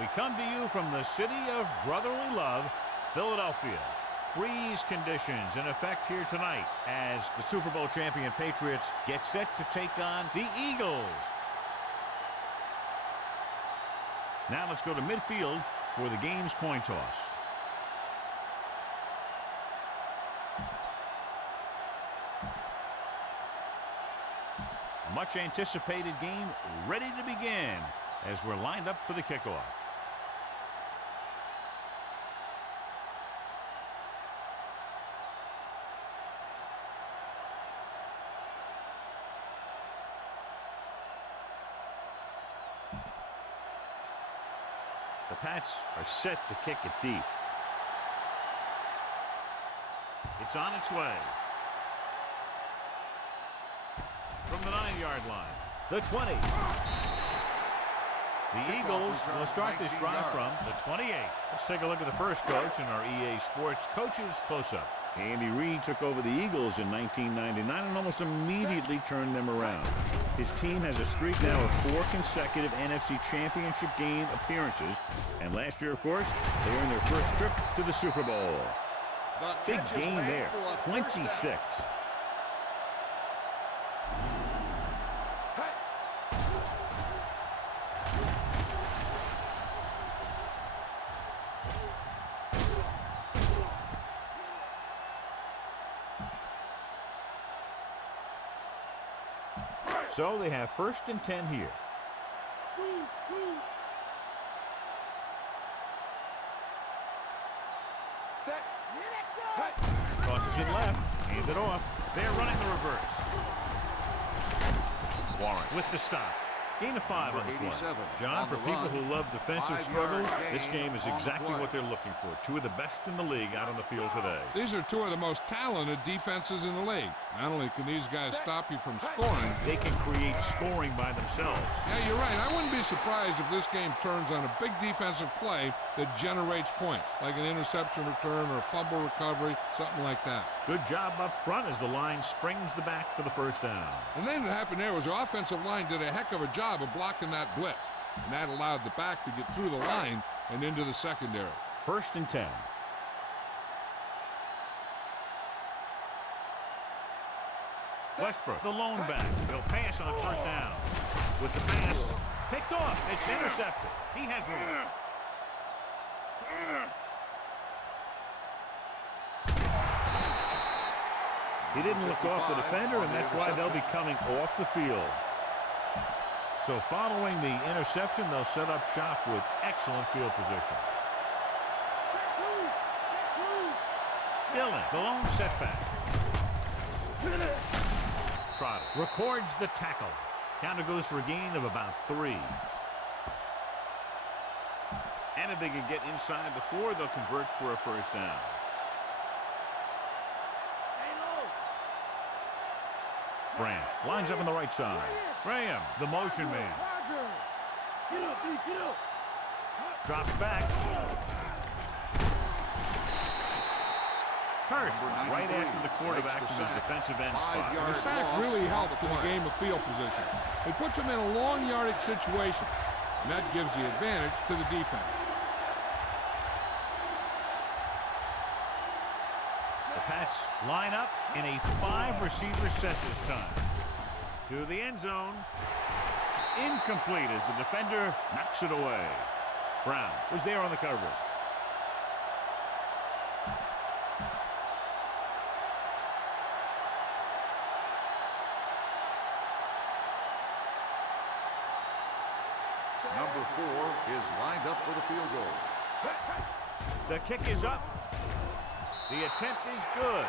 We come to you from the city of brotherly love, Philadelphia. Freeze conditions in effect here tonight as the Super Bowl champion Patriots get set to take on the Eagles. Now let's go to midfield for the game's coin toss. Much anticipated game ready to begin as we're lined up for the kickoff. The Pats are set to kick it deep. It's on its way. From the 9-yard line, the 20. The Eagles will start this drive from the 28. Let's take a look at the first coach in our EA Sports Coaches Close-Up. Andy Reid took over the Eagles in 1999 and almost immediately turned them around. His team has a streak now of 4 consecutive NFC Championship game appearances. And last year, of course, they earned their first trip to the Super Bowl. Big gain there, 26. So they have 1st and 10 here. Tosses it left, hand it off. They're running the reverse. Warren with the stop. Gain of 5 on the play. John, for people who love defensive struggles, this game is exactly what they're looking for. 2 of the best in the league out on the field today. These are 2 of the most talented defenses in the league. Not only can these guys stop you from scoring, they can create scoring by themselves. Yeah, you're right. I wouldn't be surprised if this game turns on a big defensive play that generates points, like an interception return or a fumble recovery, something like that. Good job up front as the line springs the back for the first down. And then what happened there was the offensive line did a heck of a job of blocking that blitz, and that allowed the back to get through the line and into the secondary. 1st and 10. Westbrook, the lone back. He'll pass on 1st down. With the pass, picked off. It's intercepted. He has room. He didn't look off the defender, and that's why they'll be coming off the field. So following the interception, they'll set up shop with excellent field position. Dillon, the lone setback. Trotter records the tackle. Counter goes for a gain of about 3. And if they can get inside the 4, they'll convert for a 1st down. Branch lines up on the right side. Graham, the motion man. Drops back. Hurst right after the quarterback from his defensive end spot. The sack really helps in the game of field position. It puts them in a long yardage situation, and that gives the advantage to the defense. The Pats line up in a 5-receiver set this time. To the end zone. Incomplete as the defender knocks it away. Brown was there on the coverage. Number 4 is lined up for the field goal. The kick is up. The attempt is good.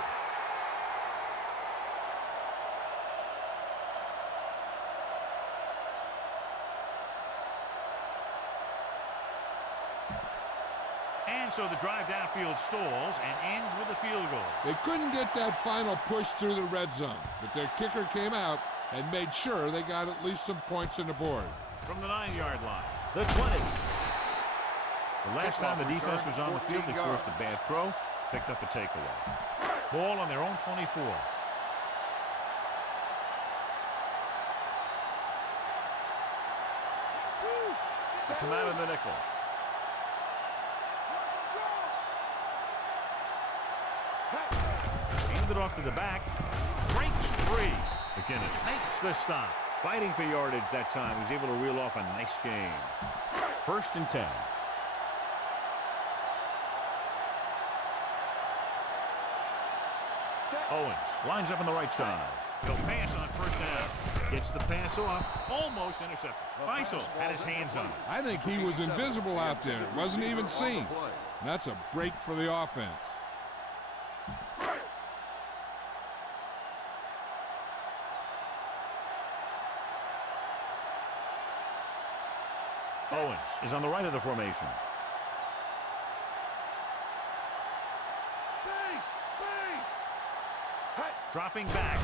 And so the drive downfield stalls and ends with a field goal. They couldn't get that final push through the red zone, but their kicker came out and made sure they got at least some points on the board. From the 9-yard line, the 20. The last time the defense was on the field, they forced a bad throw, picked up a takeaway. Ball on their own 24. They come out of the nickel. Hand it off to the back. Breaks free. McInnes makes the stop. Fighting for yardage that time. He's able to reel off a nice game. 1st and 10. Owens lines up on the right side. He'll pass on 1st down. Gets the pass off. Almost intercepted. Faisal had his hands on it. I think he was invisible out there. It wasn't even seen. And that's a break for the offense. Owens is on the right of the formation. Dropping back.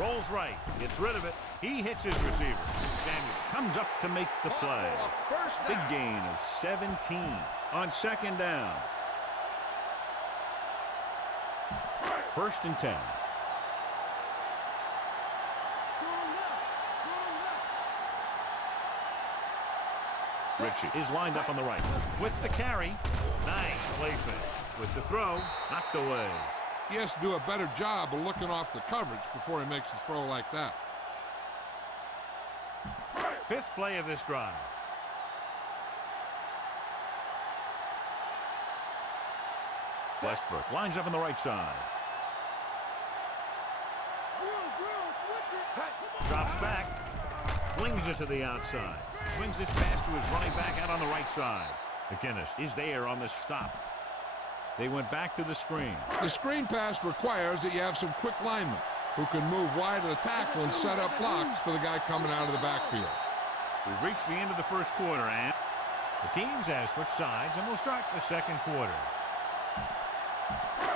Rolls right. Gets rid of it. He hits his receiver. Samuel comes up to make the play. Big gain of 17 on 2nd down. 1st and 10. Ritchie is lined up on the right. With the carry. Nice play fake. With the throw. Knocked away. He has to do a better job of looking off the coverage before he makes a throw like that. 5th play of this drive. Westbrook lines up on the right side. Drops back. Flings it to the outside. Swings this pass to his running back out on the right side. McInnes is there on the stop. They went back to the screen. The screen pass requires that you have some quick linemen who can move wide of the tackle and set up blocks for the guy coming out of the backfield. We've reached the end of the 1st quarter, and the teams have switched sides, and we'll start the 2nd quarter.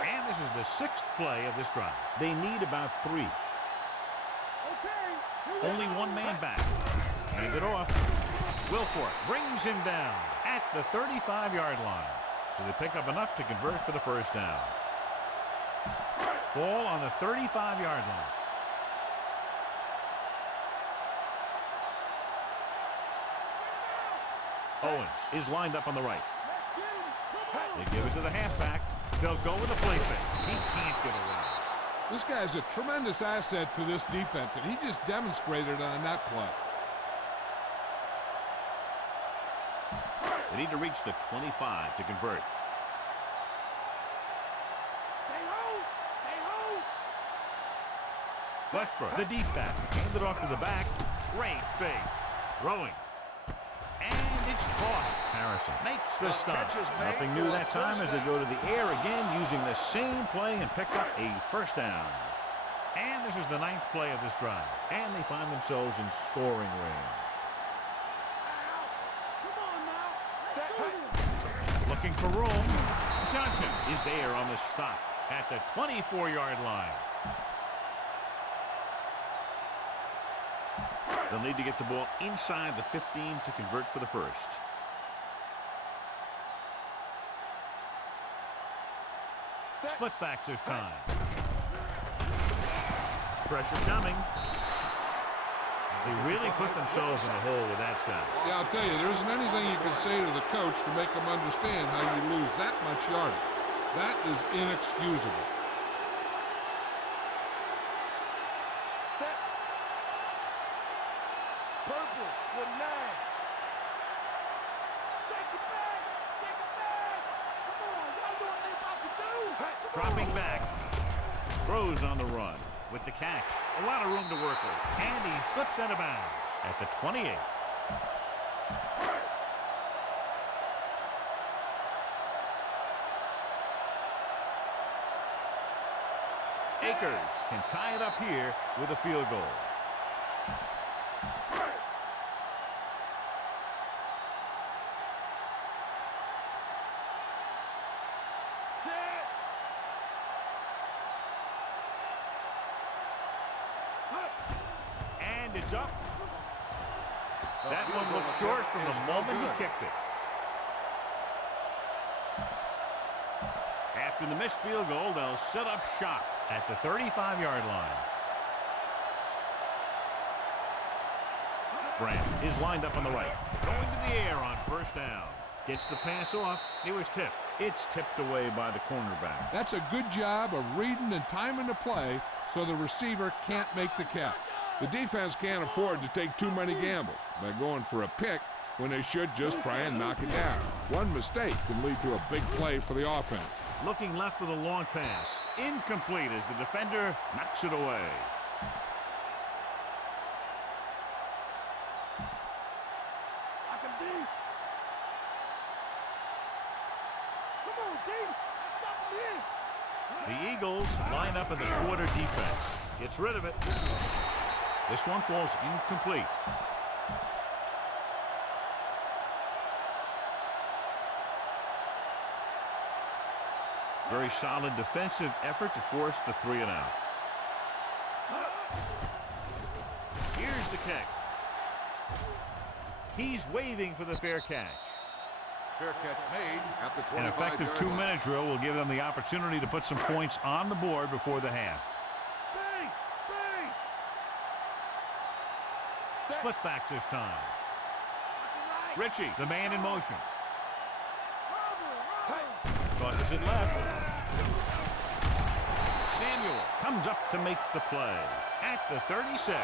And this is the 6th play of this drive. They need about 3. Only one man back. Hand it off. Wilfork brings him down at the 35-yard line. So they pick up enough to convert for the 1st down. Ball on the 35-yard line. Owens is lined up on the right. They give it to the halfback. They'll go with a play fake. He can't get away. This guy's a tremendous asset to this defense, and he just demonstrated it on that play. They need to reach the 25 to convert. Westbrook, the deep back, hands it off to the back. Great fake. Throwing. And it's caught. Harrison makes the stop. Nothing new that time as they go to the air again using the same play and pick up a 1st down. And this is the 9th play of this drive. And they find themselves in scoring range. Looking for room. Johnson is there on the stop at the 24-yard line. They'll need to get the ball inside the 15 to convert for the 1st. Split backs this time. Pressure coming. They really put themselves in the hole with that sound. Yeah, I'll tell you, there isn't anything you can say to the coach to make him understand how you lose that much yardage. That is inexcusable. Set. Purple with 9. Shake it back. Shake it back. Come on, y'all know what they about to do. Dropping back. Throws on the run. With the catch, a lot of room to work with. And he slips out of bounds at the 28. Akers can tie it up here with a field goal. It's up. That one looks short from the moment he kicked it. After the missed field goal, they'll set up shop at the 35-yard line. Brandt is lined up on the right. Going to the air on 1st down. Gets the pass off. It was tipped. It's tipped away by the cornerback. That's a good job of reading and timing the play so the receiver can't make the catch. The defense can't afford to take too many gambles by going for a pick when they should just try and knock it down. One mistake can lead to a big play for the offense. Looking left for the long pass. Incomplete as the defender knocks it away. I can D. Come on, D. Stop me in. The Eagles line up in the quarter defense. Gets rid of it. This one falls incomplete. Very solid defensive effort to force the 3 and out. Here's the kick. He's waving for the fair catch. Fair catch made at the 25-yard line. An effective 2-minute drill will give them the opportunity to put some points on the board before the half. Split backs this time. Ritchie, the man in motion. Tosses it left. Samuel comes up to make the play at the 36.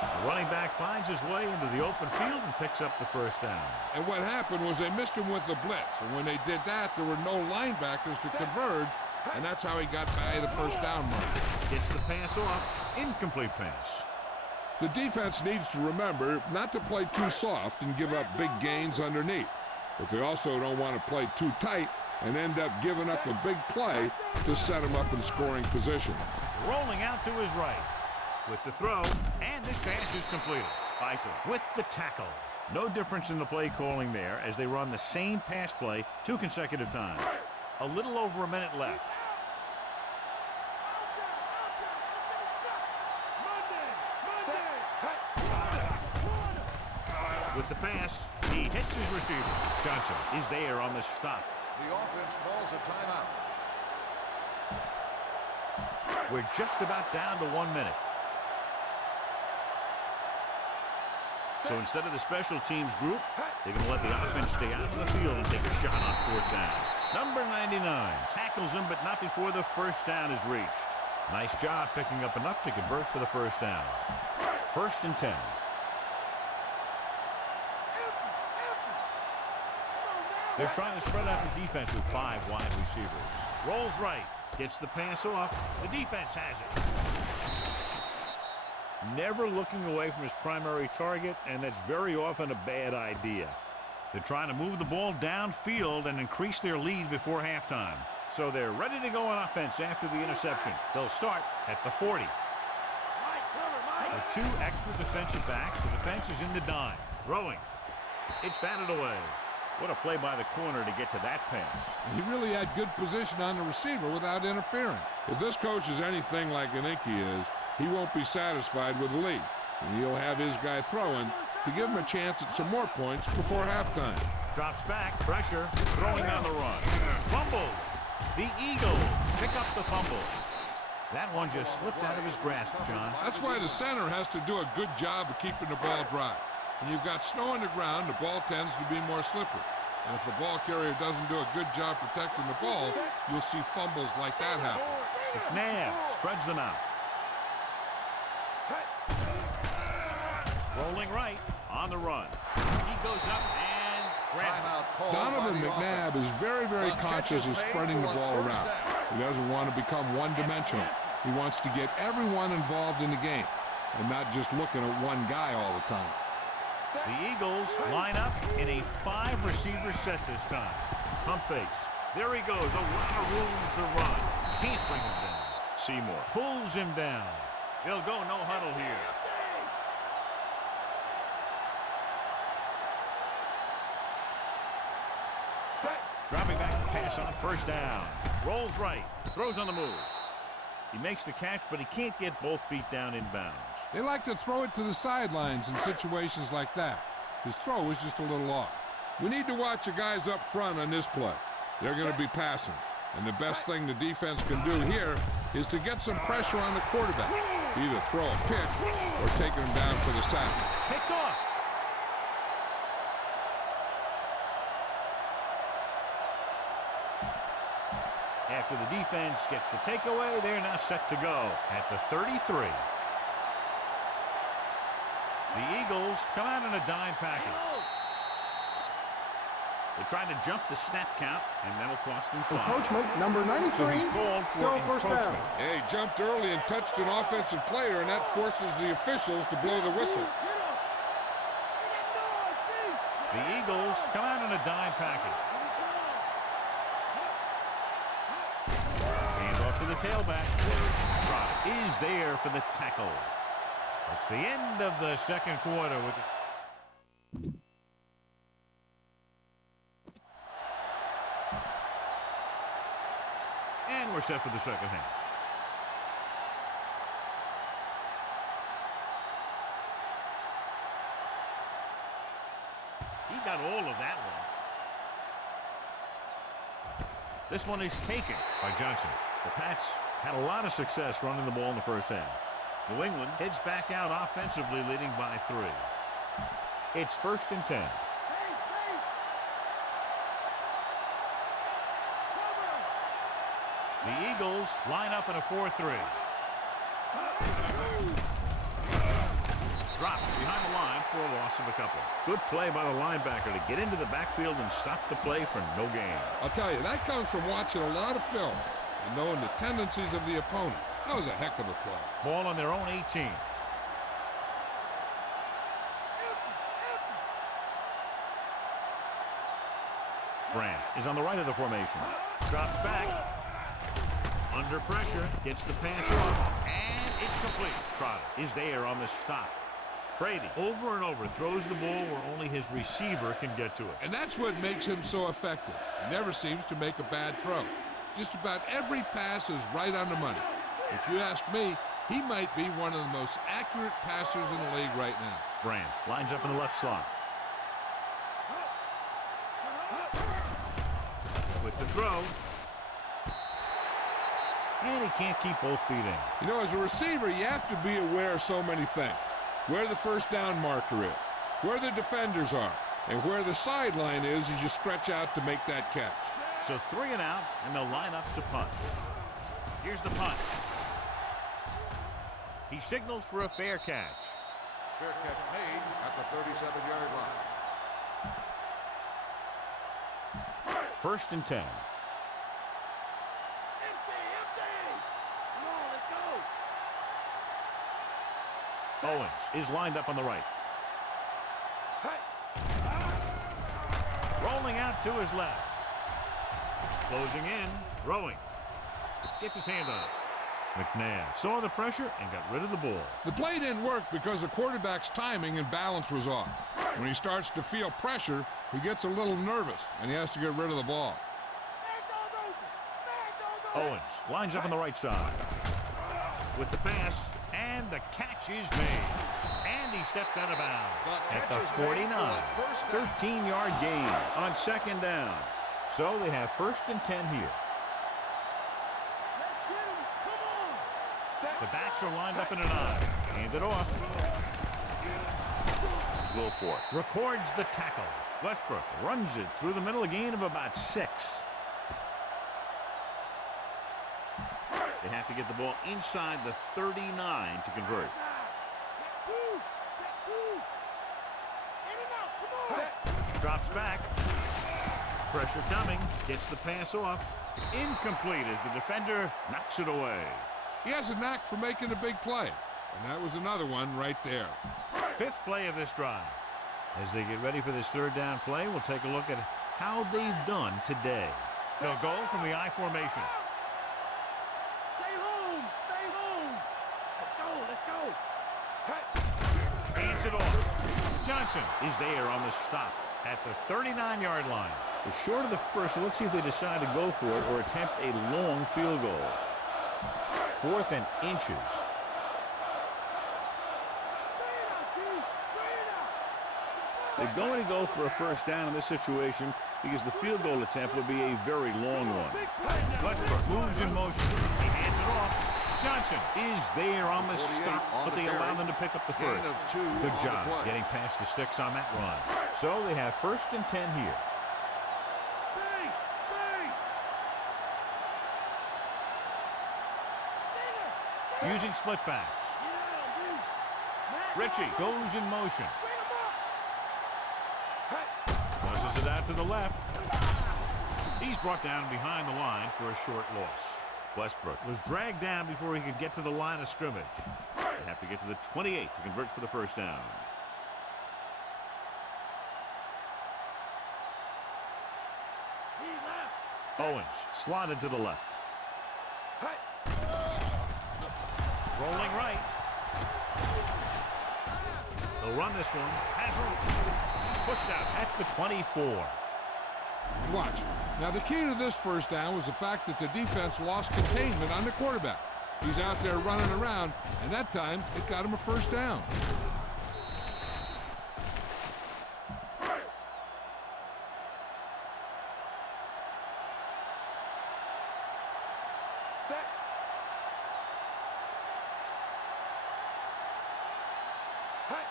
The running back finds his way into the open field and picks up the first down. And what happened was they missed him with the blitz. And when they did that, there were no linebackers to converge, and that's how he got by the first down mark. Gets the pass off. Incomplete pass. The defense needs to remember not to play too soft and give up big gains underneath. But they also don't want to play too tight and end up giving up a big play to set them up in scoring position. Rolling out to his right with the throw, and this pass is completed. Bison with the tackle. No difference in the play calling there as they run the same pass play 2 consecutive times. A little over a minute left. With the pass, he hits his receiver. Johnson is there on the stop. The offense calls a timeout. We're just about down to 1 minute. So instead of the special teams group, they're going to let the offense stay out of the field and take a shot on 4th down. Number 99 tackles him, but not before the first down is reached. Nice job picking up enough to convert for the first down. 1st and 10. They're trying to spread out the defense with 5 wide receivers. Rolls right. Gets the pass off. The defense has it. Never looking away from his primary target, and that's very often a bad idea. They're trying to move the ball downfield and increase their lead before halftime. So they're ready to go on offense after the interception. They'll start at the 40. With 2 extra defensive backs, the defense is in the dime. Throwing. It's batted away. What a play by the corner to get to that pass. He really had good position on the receiver without interfering. If this coach is anything like I think he is, he won't be satisfied with the lead. And he'll have his guy throwing to give him a chance at some more points before halftime. Drops back, pressure, throwing on the run. Fumble. The Eagles pick up the fumble. That one just slipped out of his grasp, John. That's why the center has to do a good job of keeping the ball dry. When you've got snow on the ground, the ball tends to be more slippery. And if the ball carrier doesn't do a good job protecting the ball, you'll see fumbles like that happen. McNabb spreads them out. Rolling right on the run. He goes up and grabs it. Donovan McNabb is very, very conscious of spreading the ball around. He doesn't want to become one-dimensional. He wants to get everyone involved in the game and not just looking at one guy all the time. The Eagles line up in a 5-receiver set this time. Pump fakes. There he goes. A lot of room to run. Can't bring him down. Seymour pulls him down. They'll go no huddle here. Dropping back to pass on 1st down. Rolls right. Throws on the move. He makes the catch, but he can't get both feet down in bounds. They like to throw it to the sidelines in situations like that. His throw is just a little off. We need to watch the guys up front on this play. They're going to be passing. And the best thing the defense can do here is to get some pressure on the quarterback. Either throw a pick or taking him down for the sack. Picked off. After the defense gets the takeaway, they're now set to go at the 33. The Eagles come out in a dime package. They're trying to jump the snap count, and that'll cost him 5. Encroachment, number 93. So he's called for Still first down. encroachment. Yeah, he jumped early and touched an offensive player, and that forces the officials to blow the whistle. The Eagles come out in a dime package. Hands off to the tailback. Drop is there for the tackle. That's the end of the second quarter with the... And we're set for the second half. He got all of that one. This one is taken by Johnson. The Pats had a lot of success running the ball in the first half. New England heads back out offensively, leading by 3. It's 1st and 10. The Eagles line up in a 4-3. Dropped behind the line for a loss of a couple. Good play by the linebacker to get into the backfield and stop the play for no gain. I'll tell you, that comes from watching a lot of film and knowing the tendencies of the opponent. That was a heck of a play. Ball on their own 18. Branch is on the right of the formation. Drops back. Under pressure. Gets the pass off. And it's complete. Trotter is there on the stop. Brady over and over throws the ball where only his receiver can get to it. And that's what makes him so effective. He never seems to make a bad throw. Just about every pass is right on the money. If you ask me, he might be one of the most accurate passers in the league right now. Branch lines up in the left slot. With the throw. And he can't keep both feet in. You know, as a receiver, you have to be aware of so many things. Where the first down marker is, where the defenders are, and where the sideline is as you stretch out to make that catch. So 3 and out, and they'll line up to punt. Here's the punt. He signals for a fair catch. Fair catch made at the 37-yard line. 1st and 10. Empty. Come on, let's go. Owens is lined up on the right. Rolling out to his left. Closing in, throwing. Gets his hand on it. McNabb saw the pressure and got rid of the ball. The play didn't work because the quarterback's timing and balance was off. When he starts to feel pressure, he gets a little nervous, and he has to get rid of the ball. Owens lines up on the right side. With the pass, and the catch is made. And he steps out of bounds at the 49. 13-yard gain on 2nd down. So they have 1st and 10 here. The backs are lined up in an I. Hand it off. Wilfork records the tackle. Westbrook runs it through the middle, a gain of about 6. They have to get the ball inside the 39 to convert. Drops back. Pressure coming. Gets the pass off. Incomplete as the defender knocks it away. He has a knack for making a big play, and that was another one right there. 5th play of this drive. As they get ready for this 3rd down play, we'll take a look at how they've done today. They'll go from the I formation. Stay home. Stay home. Let's go. Hands it off. Johnson is there on the stop at the 39-yard line. They're short of the first, so let's see if they decide to go for it or attempt a long field goal. 4th and inches. They're going to go for a 1st down in this situation because the field goal attempt would be a very long one. Westbrook moves in motion. He hands it off. Johnson is there on the stop, but they allow them to pick up the first. Good job getting past the sticks on that run. So they have 1st and 10 here. using split backs. Ritchie goes in motion. Tosses it out to the left. He's brought down behind the line for a short loss. Westbrook was dragged down before he could get to the line of scrimmage. They have to get to the 28 to convert for the first down. Owens slotted to the left. Rolling right. They'll run this one. Has room. Pushed out at the 24. Watch. Now, the key to this first down was the fact that the defense lost containment on the quarterback. He's out there running around, and that time it got him a first down.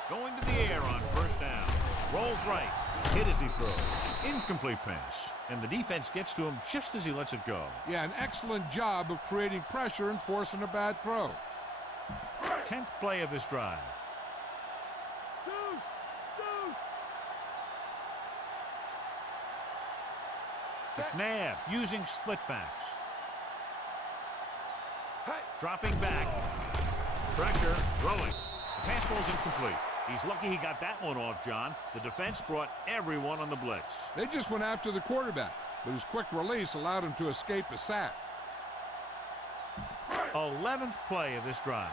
Going to the air on first down. Rolls right. Hit as he throws. Incomplete pass. And the defense gets to him just as he lets it go. Yeah, an excellent job of creating pressure and forcing a bad throw. 10th play of this drive. McNabb using split backs. Dropping back. Pressure. Throwing. The pass ball's incomplete. He's lucky he got that one off, John. The defense brought everyone on the blitz. They just went after the quarterback, but his quick release allowed him to escape a sack. 11th play of this drive.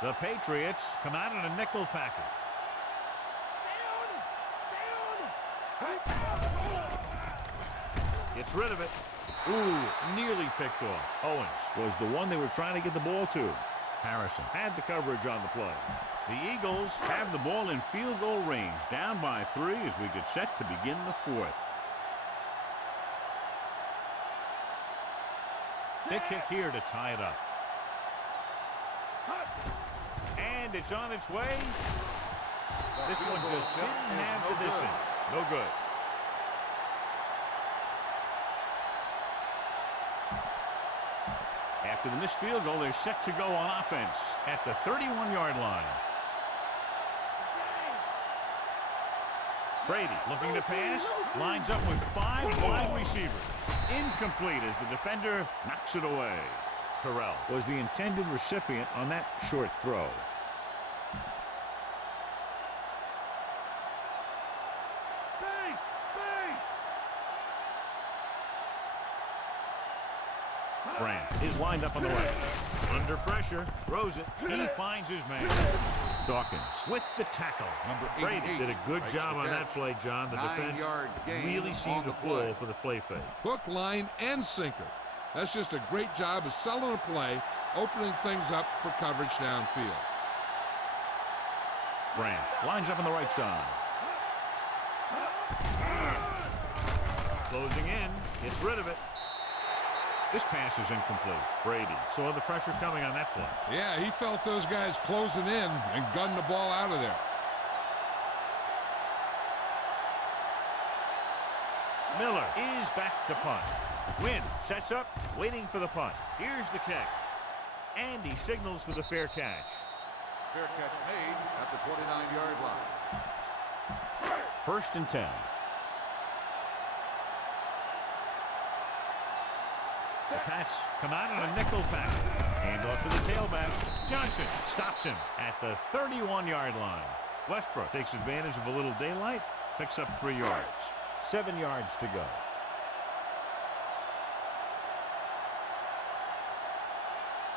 The Patriots come out in a nickel package. Gets rid of it. Ooh, nearly picked off. Owens was the one they were trying to get the ball to. Harrison had the coverage on the play. The Eagles have the ball in field goal range, down by 3 as we get set to begin the 4th. Big kick here to tie it up. And it's on its way. This one just didn't have the distance. No good. After the missed field goal, they're set to go on offense at the 31-yard line. Brady looking to pass, lines up with 5 wide receivers. Incomplete as the defender knocks it away. Terrell was the intended recipient on that short throw. Grant is lined up on the right. Under pressure, throws it. He finds his man. Dawkins with the tackle. Number Brady did a good job on that play, John. The defense really seemed to fall for the play fake. Hook, line, and sinker. That's just a great job of selling a play, opening things up for coverage downfield. Branch lines up on the right side. Closing in, gets rid of it. This pass is incomplete. Brady saw the pressure coming on that play. Yeah, he felt those guys closing in and gunned the ball out of there. Miller is back to punt. Wynn sets up, waiting for the punt. Here's the kick. And he signals for the fair catch. Fair catch made at the 29-yard line. 1st and 10. The Pats come out in a nickel pack. Hand off to the tailback. Johnson stops him at the 31-yard line. Westbrook takes advantage of a little daylight, picks up 3 yards. 7 yards to go.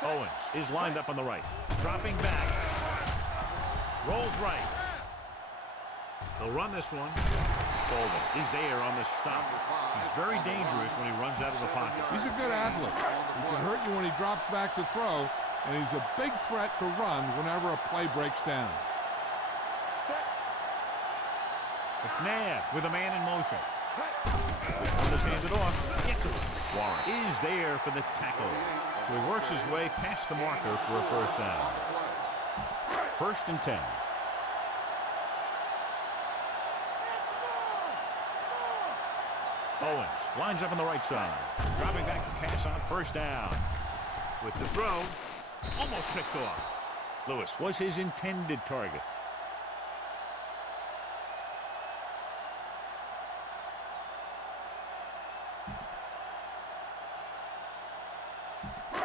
Owens is lined up on the right. Dropping back. Rolls right. They'll run this one. Bolden is there on the stop. He's very dangerous when he runs out of the pocket. He's a good athlete. He can hurt you when he drops back to throw, and he's a big threat to run whenever a play breaks down. McNabb with a man in motion. This one is handed off. Gets it. Warren is there for the tackle. So he works his way past the marker for a first down. 1st and 10. Owens lines up on the right side. Dropping back to pass on first down. With the throw, almost picked off. Lewis was his intended target.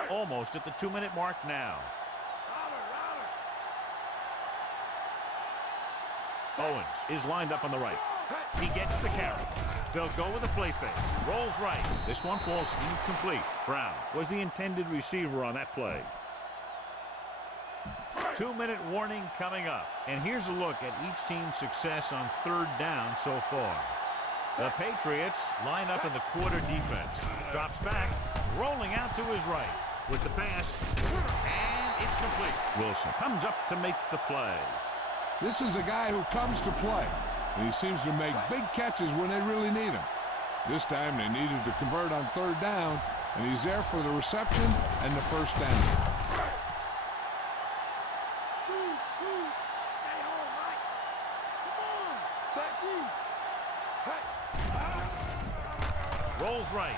Almost at the 2-minute mark now. Owens is lined up on the right. He gets the carry. They'll go with a play fake. Rolls right. This one falls incomplete. Brown was the intended receiver on that play. 2-minute warning coming up. And here's a look at each team's success on third down so far. The Patriots line up in the quarter defense. Drops back, rolling out to his right. With the pass, and it's complete. Wilson comes up to make the play. This is a guy who comes to play, and he seems to make big catches when they really need him. This time they needed to convert on third down, and he's there for the reception and the first down. Rolls right.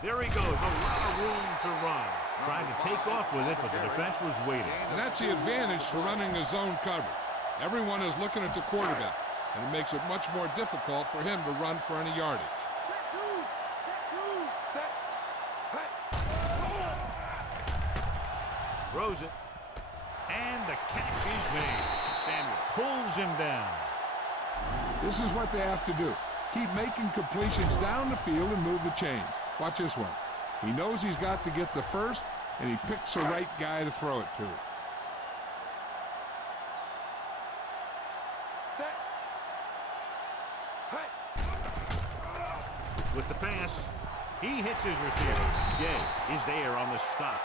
There he goes, a lot of room to run. Trying to take off with it, but the defense was waiting. And that's the advantage for running a zone coverage. Everyone is looking at the quarterback, and it makes it much more difficult for him to run for any yardage. Throws it, and the catch is made. Samuel pulls him down. This is what they have to do. Keep making completions down the field and move the chains. Watch this one. He knows he's got to get the first, and he picks the right guy to throw it to. With the pass, he hits his receiver. Gay is there on the stop.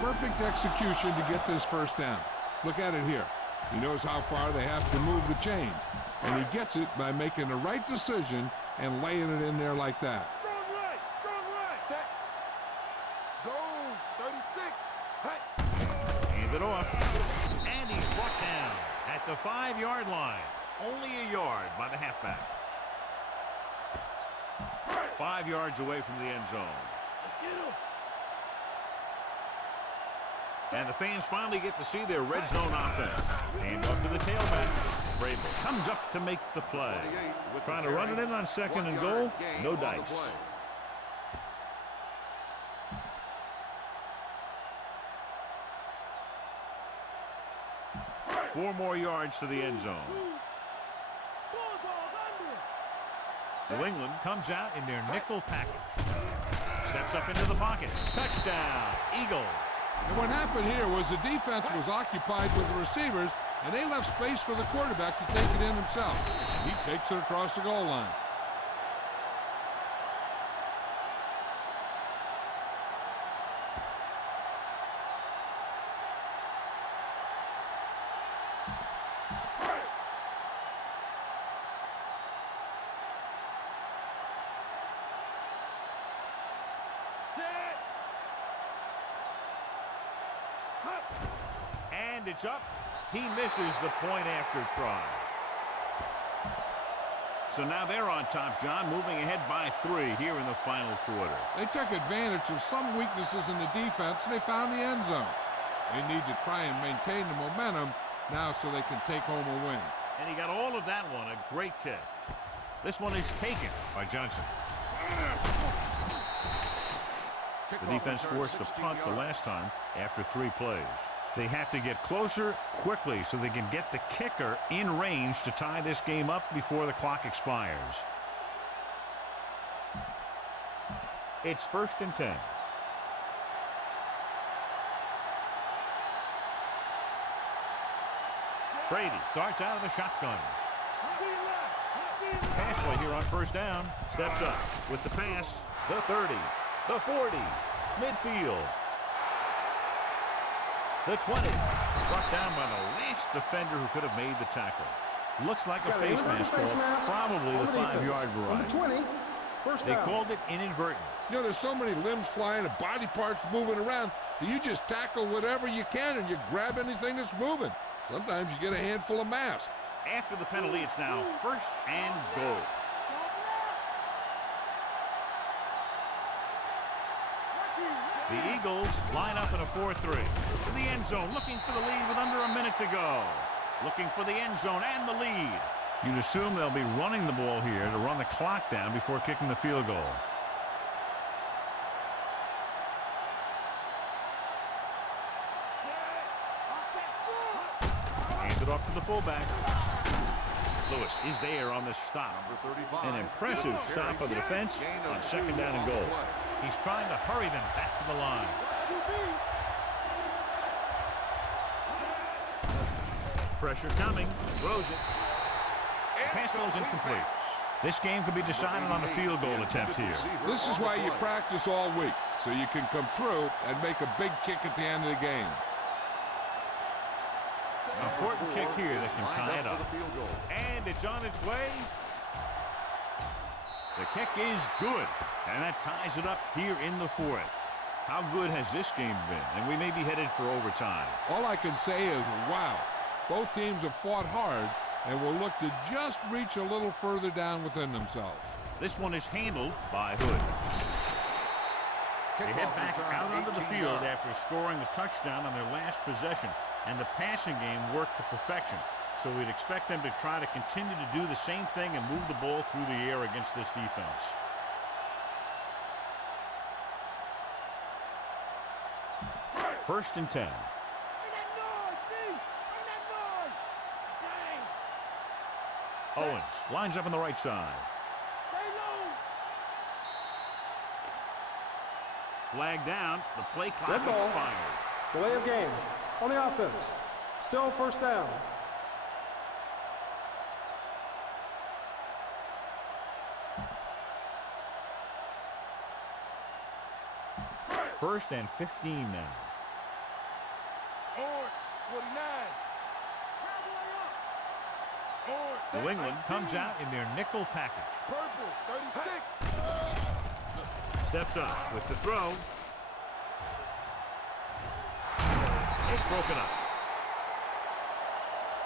Perfect execution to get this first down. Look at it here. He knows how far they have to move the chains, and he gets it by making the right decision and laying it in there like that. Hand it off, and he's brought down at the 5-yard line. Only a yard by the halfback. 5 yards away from the end zone. And the fans finally get to see their red zone offense. Hand off to the tailback. Vrabel comes up to make the play. Trying to run it in on second and goal. No dice. 4 more yards to the end zone. New England comes out in their nickel package. Steps up into the pocket. Touchdown, Eagles. And what happened here was the defense was occupied with the receivers, and they left space for the quarterback to take it in himself. He takes it across the goal line. And it's up. He misses the point after try. So now they're on top, John, moving ahead by 3 here in the final quarter. They took advantage of some weaknesses in the defense, and they found the end zone. They need to try and maintain the momentum now so they can take home a win. And he got all of that one, a great kick. This one is taken by Johnson. The defense forced the punt the last time after 3 plays. They have to get closer quickly so they can get the kicker in range to tie this game up before the clock expires. It's 1st and 10. Brady starts out of the shotgun. Pass play here on 1st down. Steps up with the pass. The 30, the 40, midfield. The 20, struck down by the last defender who could have made the tackle. Looks like a face mask call, probably the 5-yard variety. 20, first They down. called it inadvertent. You know, there's so many limbs flying and body parts moving around that you just tackle whatever you can and you grab anything that's moving. Sometimes you get a handful of mass. After the penalty, it's now 1st and goal. The Eagles line up in a 4-3. To the end zone, looking for the lead with under a minute to go. Looking for the end zone and the lead. You'd assume they'll be running the ball here to run the clock down before kicking the field goal. Handed off to the fullback. Lewis is there on the stop. Number 35. An impressive stop of the defense on second down and goal. He's trying to hurry them back to the line. Pressure coming. Throws it. The pass throws incomplete. This game could be decided on a field goal attempt here. This is why you practice all week, so you can come through and make a big kick at the end of the game. An important kick here that can tie it up. And it's on its way. The kick is good, and that ties it up here in the fourth. How good has this game been? And we may be headed for overtime. All I can say is, wow. Both teams have fought hard and will look to just reach a little further down within themselves. This one is handled by Hood. They head back out onto the field after scoring a touchdown on their last possession, and the passing game worked to perfection. So we'd expect them to try to continue to do the same thing and move the ball through the air against this defense. First and 10. Owens lines up on the right side. Flag down. The play clock expired. Delay of game on the offense. Still first down. First and 15 now. Orange, 49. Orange, New England comes out in their nickel package. Purple, 36. Steps up with the throw. It's broken up.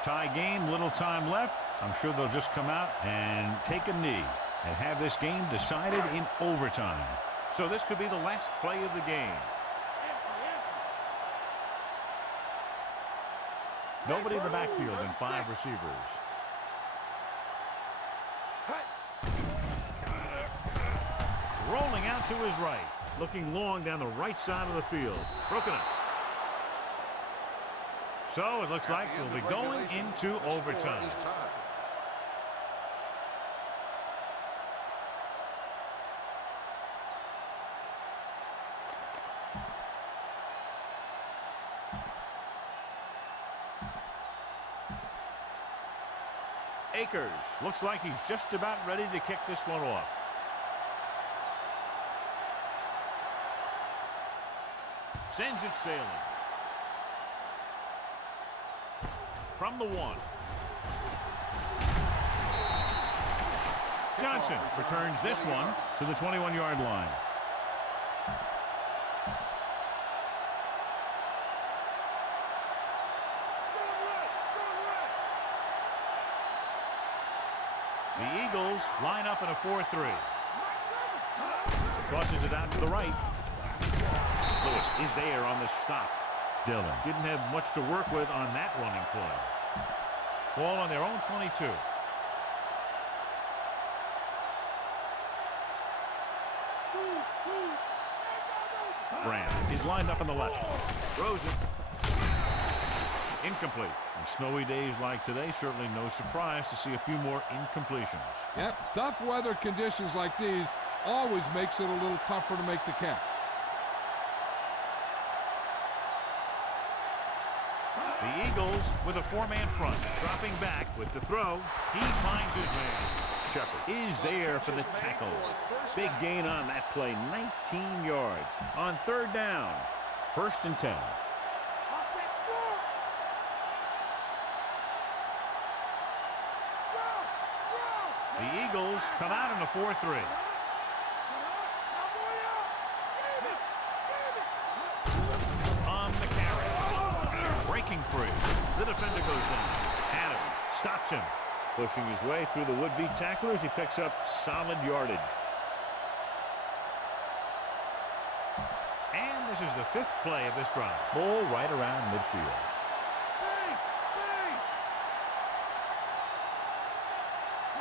Tie game, little time left. I'm sure they'll just come out and take a knee and have this game decided in overtime. So this could be the last play of the game. Nobody in the backfield and 5 receivers. Rolling out to his right. Looking long down the right side of the field. Broken up. So it looks like we'll be going into overtime. Akers looks like he's just about ready to kick this one off. Sends it sailing. From the 1. Johnson returns this one to the 21-yard line. The Eagles line up in a 4-3. Tosses it out to the right. Lewis is there on the stop. Dillon didn't have much to work with on that running play. Ball on their own 22. Grant is lined up on the left. Throws it. Incomplete. On snowy days like today, certainly no surprise to see a few more incompletions. Yep, tough weather conditions like these always makes it a little tougher to make the catch. The Eagles with a 4-man front, dropping back with the throw. He finds his man. Shepard is there for the tackle. Big gain on that play, 19 yards. On third down, first and 10. The Eagles come out in a 4-3. On the carry. Breaking free. The defender goes down. Adams stops him. Pushing his way through the would-be tacklers, he picks up solid yardage. And this is the 5th play of this drive. Ball right around midfield.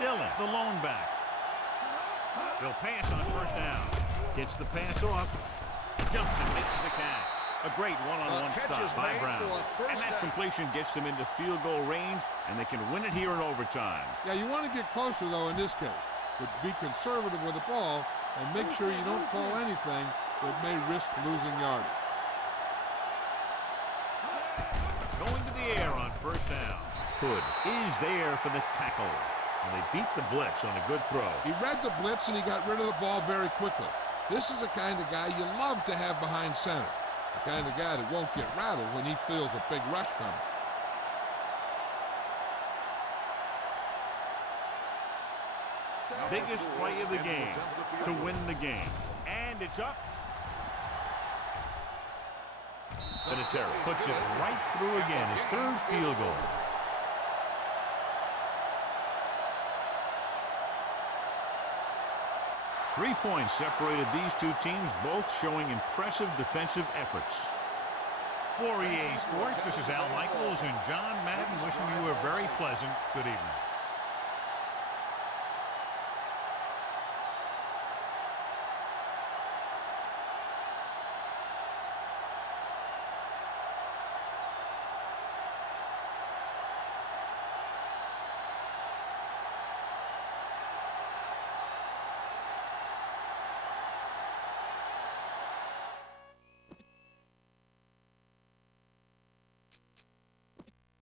Dillon, the lone back. They'll pass on 1st down. Gets the pass off. Jumps and makes the catch. A great one-on-one stop by Brown. And that completion gets them into field goal range, and they can win it here in overtime. Yeah, you want to get closer, though, in this case. But be conservative with the ball and make sure you don't call anything that may risk losing yardage. Going to the air on 1st down. Hood is there for the tackle. And they beat the blitz on a good throw. He read the blitz and he got rid of the ball very quickly. This is the kind of guy you love to have behind center. The kind of guy that won't get rattled when he feels a big rush coming. Biggest play of the game to win the game. And it's up. Vinatieri puts it right through again. His 3rd field goal. Three points separated these two teams, both showing impressive defensive efforts. For EA Sports, this is Al Michaels and John Madden wishing you a very pleasant good evening.